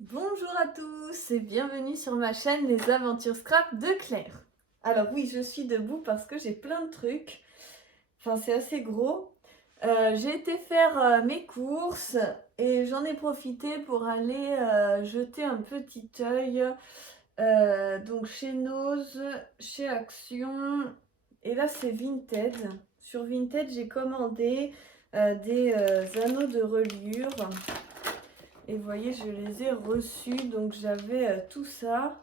Bonjour à tous et bienvenue sur ma chaîne Les Aventures Scrap de Claire. Alors oui, je suis debout parce que j'ai plein de trucs. Enfin, c'est assez gros. J'ai été faire mes courses et j'en ai profité pour aller jeter un petit œil donc chez Nose, chez Action. Et là, c'est Vinted. Sur Vinted, j'ai commandé des anneaux de reliure. Et vous voyez, je les ai reçus, donc j'avais tout ça.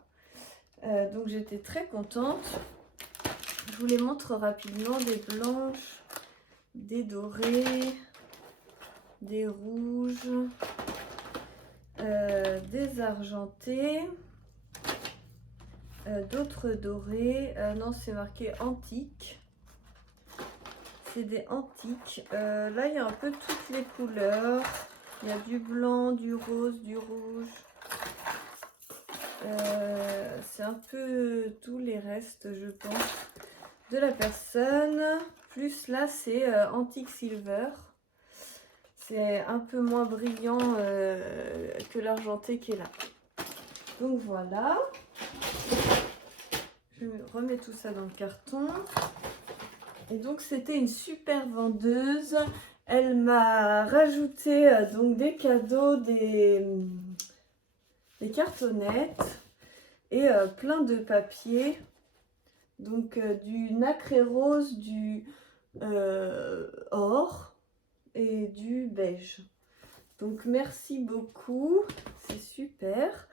Donc j'étais très contente. Je vous les montre rapidement, des blanches, des dorées, des rouges, des argentés, d'autres dorés. Non, c'est marqué antique. C'est des antiques. Là, il y a un peu toutes les couleurs. Il y a du blanc, du rose, du rouge. C'est un peu tous les restes, je pense, de la personne. Plus là, c'est Antique Silver. C'est un peu moins brillant que l'argenté qui est là. Donc voilà. Je remets tout ça dans le carton. Et donc c'était une super vendeuse. Elle m'a rajouté donc des cadeaux, des cartonnettes et plein de papier. Donc du nacré rose, du or et du beige. Donc merci beaucoup, c'est super.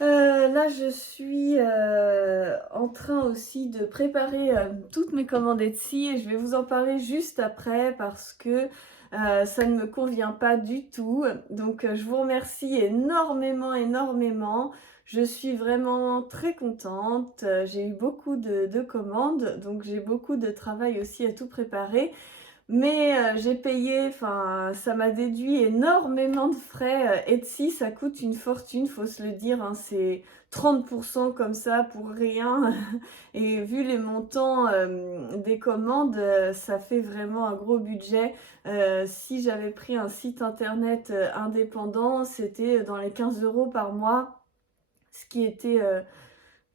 Là je suis en train aussi de préparer toutes mes commandes Etsy et je vais vous en parler juste après parce que ça ne me convient pas du tout. Donc je vous remercie énormément. Je suis vraiment très contente. J'ai eu beaucoup de commandes, donc j'ai beaucoup de travail aussi à tout préparer. Mais j'ai payé, enfin ça m'a déduit énormément de frais. Etsy, ça coûte une fortune, faut se le dire, hein, c'est 30% comme ça pour rien. Et vu les montants des commandes, ça fait vraiment un gros budget. Si j'avais pris un site internet indépendant, c'était dans les 15 € par mois, ce qui était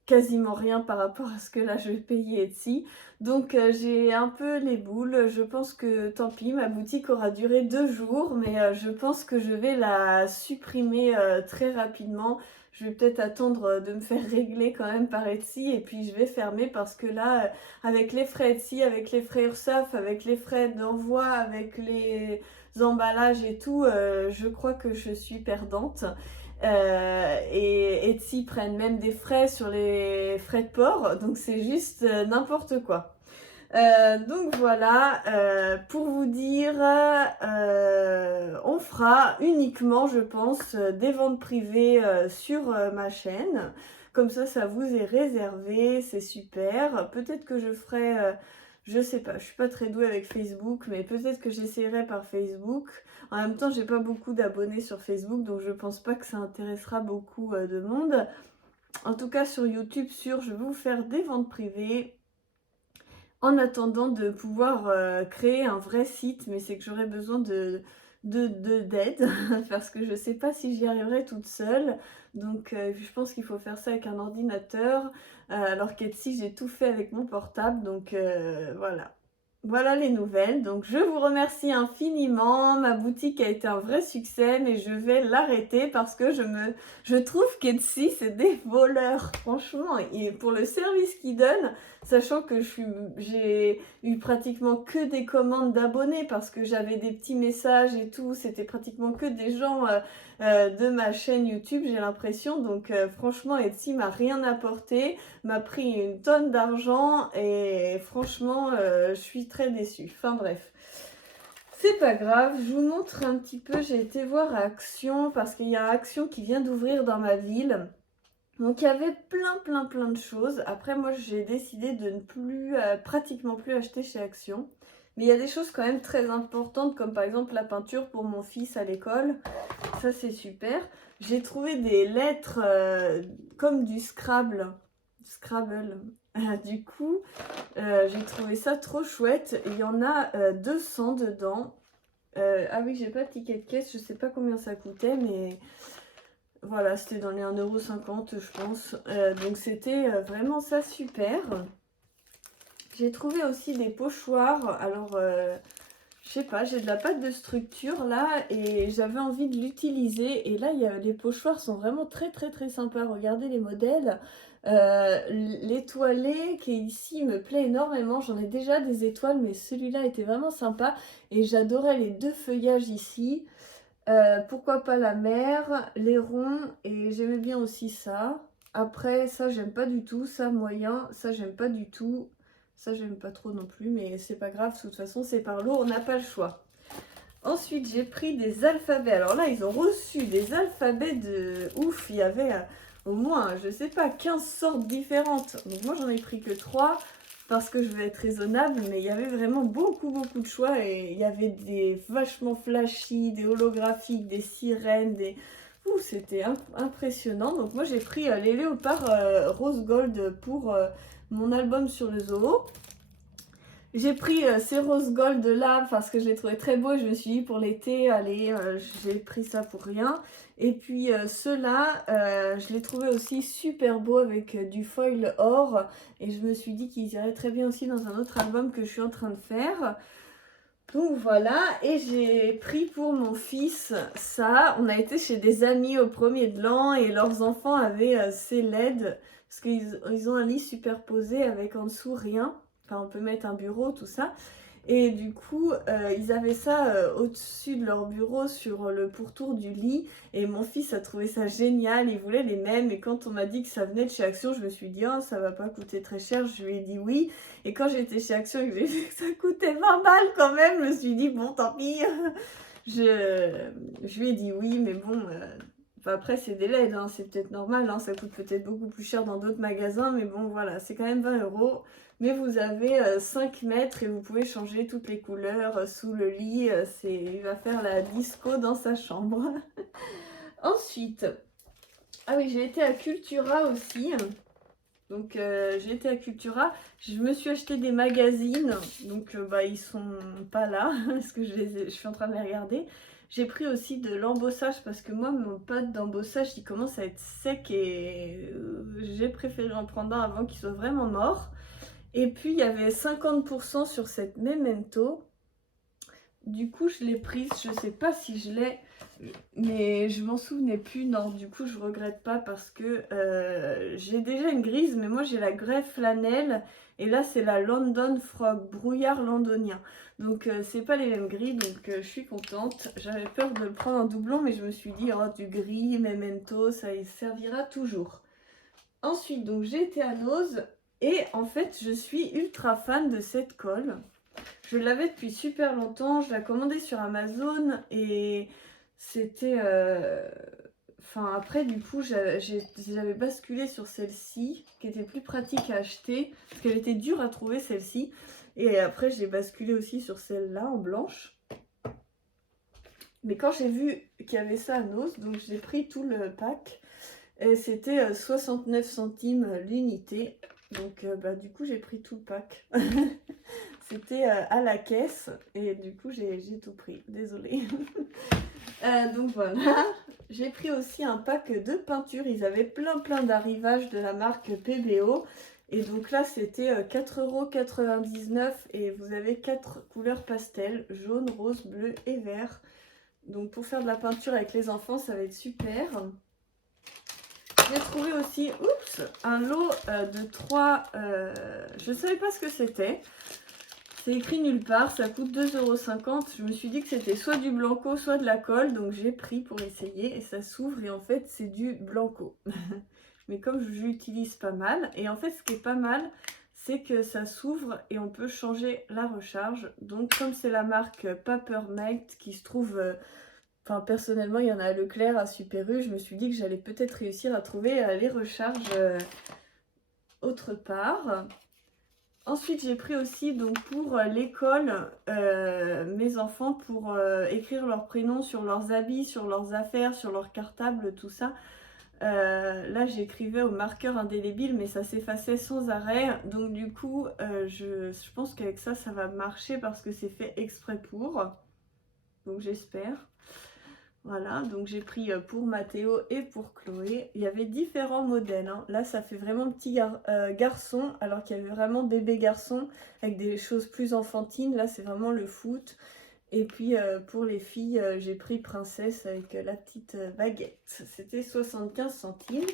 quasiment rien par rapport à ce que là je vais payer Etsy. Donc j'ai un peu les boules. Je pense que tant pis, ma boutique aura duré 2 jours, mais je pense que je vais la supprimer très rapidement. Je vais peut-être attendre de me faire régler quand même par Etsy et puis je vais fermer parce que là, avec les frais Etsy, avec les frais URSSAF, avec les frais d'envoi, avec les emballages et tout, je crois que je suis perdante. Et Etsy prennent même des frais sur les frais de port, donc c'est juste n'importe quoi. Donc voilà, pour vous dire, on fera uniquement, je pense, des ventes privées sur ma chaîne. Comme ça vous est réservé, c'est super. Peut-être que je ferai, je sais pas, je suis pas très douée avec Facebook, mais peut-être que j'essaierai par Facebook. En même temps, j'ai pas beaucoup d'abonnés sur Facebook, donc je pense pas que ça intéressera beaucoup de monde. En tout cas, sur YouTube, je vais vous faire des ventes privées en attendant de pouvoir créer un vrai site, mais c'est que j'aurais besoin d'aide parce que je sais pas si j'y arriverai toute seule. Donc je pense qu'il faut faire ça avec un ordinateur, alors qu'Etsy j'ai tout fait avec mon portable. Donc voilà. Voilà les nouvelles. Donc je vous remercie infiniment. Ma boutique a été un vrai succès, mais je vais l'arrêter parce que je trouve qu'Etsy c'est des voleurs, franchement. Et pour le service qu'ils donnent, sachant que j'ai eu pratiquement que des commandes d'abonnés parce que j'avais des petits messages et tout, c'était pratiquement que des gens de ma chaîne YouTube, j'ai l'impression. Donc franchement, Etsy m'a rien apporté, m'a pris une tonne d'argent et franchement, je suis très déçue. Enfin bref. C'est pas grave, je vous montre un petit peu, j'ai été voir Action parce qu'il y a Action qui vient d'ouvrir dans ma ville. Donc il y avait plein de choses. Après moi j'ai décidé de ne plus, pratiquement plus acheter chez Action. Mais il y a des choses quand même très importantes comme par exemple la peinture pour mon fils à l'école. Ça c'est super. J'ai trouvé des lettres comme du Scrabble. Scrabble. Du coup j'ai trouvé ça trop chouette. Il y en a 200 dedans. Ah oui, j'ai pas de ticket de caisse, je sais pas combien ça coûtait, mais Voilà, c'était dans les 1,50 € je pense. Donc c'était vraiment ça super. J'ai trouvé aussi des pochoirs. Alors, je sais pas, j'ai de la pâte de structure là et j'avais envie de l'utiliser. Et là, les pochoirs sont vraiment très très très sympas. Regardez les modèles. L'étoilé qui est ici me plaît énormément. J'en ai déjà des étoiles, mais celui-là était vraiment sympa. Et j'adorais les deux feuillages ici. Pourquoi pas la mer, les ronds, et j'aimais bien aussi ça. Après, ça, j'aime pas du tout. Ça, moyen. Ça, j'aime pas du tout. Ça, j'aime pas trop non plus, mais c'est pas grave. De toute façon, c'est par l'eau, on n'a pas le choix. Ensuite, j'ai pris des alphabets. Alors là, ils ont reçu des alphabets de ouf. Il y avait au moins, je sais pas, 15 sortes différentes. Donc moi, j'en ai pris que 3 parce que je vais être raisonnable. Mais il y avait vraiment beaucoup, beaucoup de choix. Et il y avait des vachement flashy, des holographiques, des sirènes, des... Ouh, c'était impressionnant. Donc moi, j'ai pris les léopards rose gold pour mon album sur le zoo. J'ai pris ces rose gold là parce que je les trouvais très beaux et je me suis dit pour l'été, allez, j'ai pris ça pour rien. Et puis ceux-là, je les trouvais aussi super beaux avec du foil or. Et je me suis dit qu'ils iraient très bien aussi dans un autre album que je suis en train de faire. Donc voilà, et j'ai pris pour mon fils ça. On a été chez des amis au premier de l'an et leurs enfants avaient ces LED parce qu'ils ont un lit superposé avec en dessous rien. Enfin, on peut mettre un bureau, tout ça. Et du coup, ils avaient ça au-dessus de leur bureau sur le pourtour du lit. Et mon fils a trouvé ça génial, il voulait les mêmes. Et quand on m'a dit que ça venait de chez Action, je me suis dit, oh, ça va pas coûter très cher. Je lui ai dit oui. Et quand j'étais chez Action et que j'ai vu que ça coûtait 20 balles quand même, je me suis dit, bon, tant pis. Je lui ai dit oui, mais bon... Enfin, après, c'est des LED, hein, c'est peut-être normal, hein, ça coûte peut-être beaucoup plus cher dans d'autres magasins, mais bon, voilà, c'est quand même 20 €. Mais vous avez 5 mètres et vous pouvez changer toutes les couleurs sous le lit. Il va faire la disco dans sa chambre. Ensuite, ah oui, j'ai été à Cultura aussi. Donc j'ai été à Cultura. Je me suis acheté des magazines. Donc bah, ils sont pas là parce que je suis en train de les regarder. J'ai pris aussi de l'embossage parce que moi, mon pâte d'embossage, il commence à être sec et j'ai préféré en prendre un avant qu'il soit vraiment mort. Et puis, il y avait 50% sur cette Memento. Du coup, je l'ai prise. Je sais pas si je l'ai, mais je m'en souvenais plus. Non, du coup, je regrette pas parce que j'ai déjà une grise, mais moi, j'ai la grey flanelle. Et là, c'est la London Frog, brouillard londonien. Donc, c'est pas les mêmes gris, donc je suis contente. J'avais peur de le prendre en doublon, mais je me suis dit, oh, du gris, Memento, ça y servira toujours. Ensuite, donc, j'ai été à Nose. Et en fait, je suis ultra fan de cette colle. Je l'avais depuis super longtemps. Je l'ai commandée sur Amazon et c'était... Enfin, après, du coup, j'avais basculé sur celle-ci, qui était plus pratique à acheter, parce qu'elle était dure à trouver, celle-ci. Et après, j'ai basculé aussi sur celle-là, en blanche. Mais quand j'ai vu qu'il y avait ça à Nose, donc j'ai pris tout le pack. Et c'était 69 centimes l'unité. Donc bah, du coup j'ai pris tout le pack. C'était à la caisse et du coup j'ai tout pris. Désolée. Donc voilà. J'ai pris aussi un pack de peinture. Ils avaient plein d'arrivages de la marque PBO. Et donc là c'était 4,99 € et vous avez 4 couleurs pastel. Jaune, rose, bleu et vert. Donc pour faire de la peinture avec les enfants ça va être super. J'ai trouvé aussi, un lot de 3, je ne savais pas ce que c'était. C'est écrit nulle part, ça coûte 2,50 €. Je me suis dit que c'était soit du blanco, soit de la colle. Donc j'ai pris pour essayer et ça s'ouvre et en fait c'est du blanco. Mais comme je l'utilise pas mal, et en fait ce qui est pas mal, c'est que ça s'ouvre et on peut changer la recharge. Donc comme c'est la marque Papermate qui se trouve... Enfin, personnellement, il y en a à Leclerc, à Super U. Je me suis dit que j'allais peut-être réussir à trouver les recharges autre part. Ensuite, j'ai pris aussi donc pour l'école, mes enfants, pour écrire leurs prénoms sur leurs habits, sur leurs affaires, sur leur cartable, tout ça. Là, j'écrivais au marqueur indélébile, mais ça s'effaçait sans arrêt. Donc du coup, je pense qu'avec ça, ça va marcher parce que c'est fait exprès pour. Donc j'espère. Voilà, donc j'ai pris pour Mathéo et pour Chloé. Il y avait différents modèles, hein. Là, ça fait vraiment petit garçon, alors qu'il y avait vraiment bébé garçon avec des choses plus enfantines. Là, c'est vraiment le foot. Et puis pour les filles, j'ai pris princesse avec la petite baguette. C'était 75 centimes.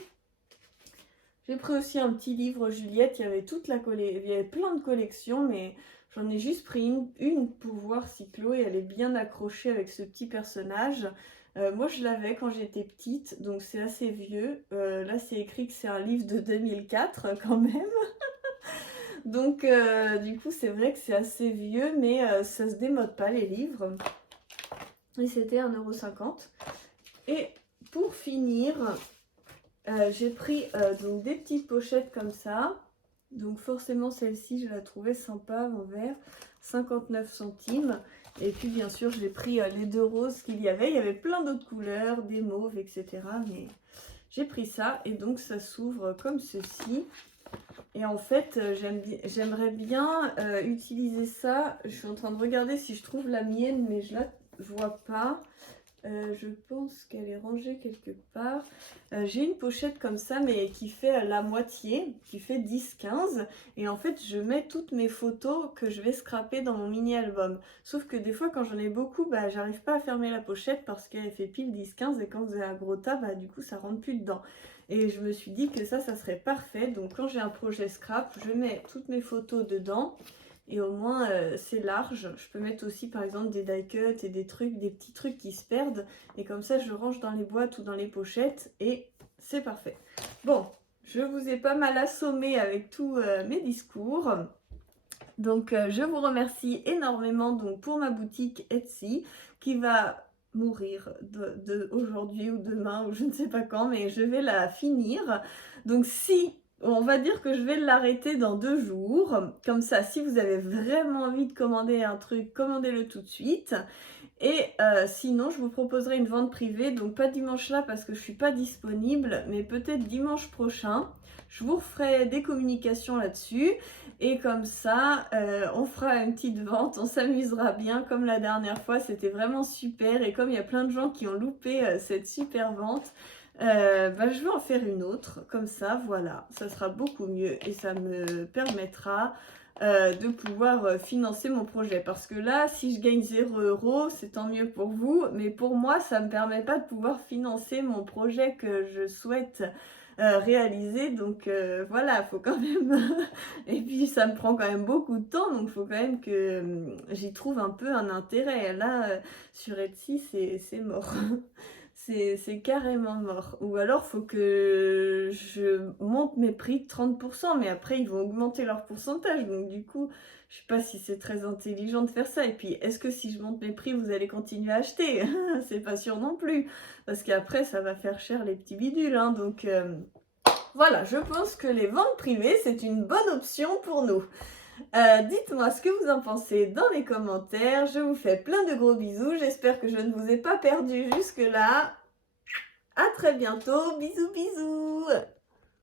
J'ai pris aussi un petit livre Juliette. Il y avait il y avait plein de collections, mais j'en ai juste pris une pour voir si Chloé elle est bien accrochée avec ce petit personnage. Moi je l'avais quand j'étais petite, donc c'est assez vieux. Là c'est écrit que c'est un livre de 2004 quand même. Donc du coup c'est vrai que c'est assez vieux, mais ça se démode pas les livres. Et c'était 1,50 €. Et pour finir, j'ai pris donc des petites pochettes comme ça. Donc forcément celle-ci je la trouvais sympa en vert, 59 centimes. Et puis bien sûr j'ai pris les deux roses qu'il y avait. Il y avait plein d'autres couleurs, des mauves, etc. Mais j'ai pris ça et donc ça s'ouvre comme ceci. Et en fait j'aimerais bien utiliser ça. Je suis en train de regarder si je trouve la mienne, mais je la vois pas. Je pense qu'elle est rangée quelque part. J'ai une pochette comme ça, mais qui fait la moitié, qui fait 10-15. Et en fait, je mets toutes mes photos que je vais scraper dans mon mini-album. Sauf que des fois, quand j'en ai beaucoup, bah, j'arrive pas à fermer la pochette parce qu'elle fait pile 10-15. Et quand vous avez un gros tas, bah, du coup, ça rentre plus dedans. Et je me suis dit que ça serait parfait. Donc, quand j'ai un projet scrap, je mets toutes mes photos dedans. Et au moins c'est large. Je peux mettre aussi par exemple des die cuts et des petits trucs qui se perdent. Et comme ça je range dans les boîtes ou dans les pochettes et c'est parfait. Bon, je vous ai pas mal assommé avec tous mes discours. Donc je vous remercie énormément donc, pour ma boutique Etsy qui va mourir aujourd'hui ou demain ou je ne sais pas quand, mais je vais la finir. Donc si on va dire que je vais l'arrêter dans 2 jours. Comme ça, si vous avez vraiment envie de commander un truc, commandez-le tout de suite. Et sinon, je vous proposerai une vente privée. Donc pas dimanche là parce que je ne suis pas disponible, mais peut-être dimanche prochain. Je vous referai des communications là-dessus. Et comme ça, on fera une petite vente. On s'amusera bien comme la dernière fois. C'était vraiment super. Et comme il y a plein de gens qui ont loupé cette super vente, bah, je vais en faire une autre, comme ça, voilà, ça sera beaucoup mieux et ça me permettra de pouvoir financer mon projet. Parce que là, si je gagne 0 €, c'est tant mieux pour vous, mais pour moi, ça ne me permet pas de pouvoir financer mon projet que je souhaite réaliser. Donc voilà, il faut quand même... et puis, ça me prend quand même beaucoup de temps, donc il faut quand même que j'y trouve un peu un intérêt. Là, sur Etsy, c'est mort. C'est carrément mort. Ou alors, faut que je monte mes prix de 30%, mais après, ils vont augmenter leur pourcentage. Donc, du coup, je sais pas si c'est très intelligent de faire ça. Et puis, est-ce que si je monte mes prix, vous allez continuer à acheter? C'est pas sûr non plus. Parce qu'après, ça va faire cher les petits bidules, hein. Donc, voilà, je pense que les ventes privées, c'est une bonne option pour nous. Dites-moi ce que vous en pensez dans les commentaires. Je vous fais plein de gros bisous. J'espère que je ne vous ai pas perdu jusque-là. À très bientôt. Bisous, bisous.